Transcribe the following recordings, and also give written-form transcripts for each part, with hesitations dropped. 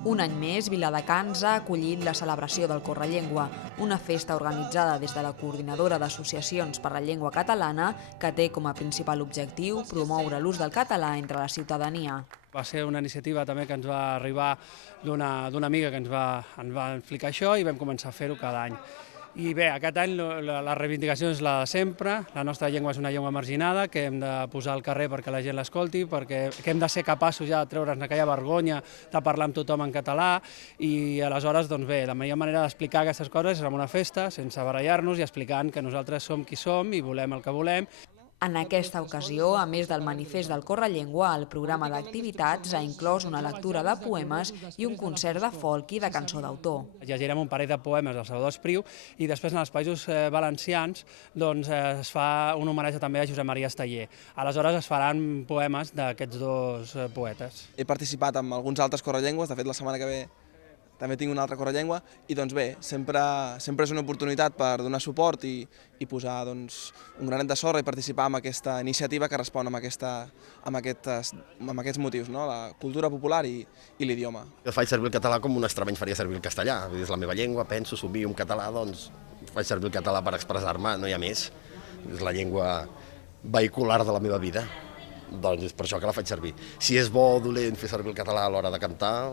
Un any més, Viladecans ha acollit la celebració del Correllengua, una festa organitzada des de la Coordinadora d'Associacions per la Llengua Catalana que té com a principal objectiu promoure l'ús del català entre la ciutadania. Va ser una iniciativa també que ens va arribar d'una amiga que ens va explicar això i vam començar a fer-ho cada any. I bé, aquest any la reivindicació és la de sempre, la nostra llengua és una llengua marginada que hem de posar al carrer perquè la gent l'escolti, perquè hem de ser capaços ja de treure'ns aquella vergonya de parlar amb tothom en català i aleshores, doncs bé, la millor manera d'explicar aquestes coses és amb una festa, sense barallar-nos i explicant que nosaltres som qui som i volem el que volem. En aquesta ocasió, a més del manifest del Correllengua, el programa d'activitats ha inclòs una lectura de poemes i un concert de folk i de cançó d'autor. Llegirem un parell de poemes del Salvador Espriu i després en els Països Valencians es fa un homenatge també a Josep Maria Esteller. Aleshores es faran poemes d'aquests dos poetes. He participat en alguns altres correllengües, de fet la setmana que ve també tinc una altra correllengua i doncs bé, sempre és una oportunitat per donar suport i posar un granet de sorra i participar en aquesta iniciativa que respon amb aquests motius, no? La cultura popular i l'idioma. Jo faig servir el català com un estremeny faria servir el castellà, és la meva llengua, penso, somio en català, doncs faig servir el català per expressar-me, no hi ha més, és la llengua vehicular de la meva vida. Doncs és per això que la faig servir. Si és bo o dolent fer servir el català a l'hora de cantar,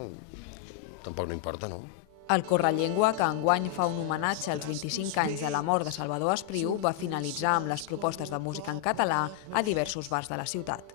tampoc no importa, no? El Correllengua, que enguany fa un homenatge als 25 anys de la mort de Salvador Espriu, va finalitzar amb les propostes de música en català a diversos bars de la ciutat.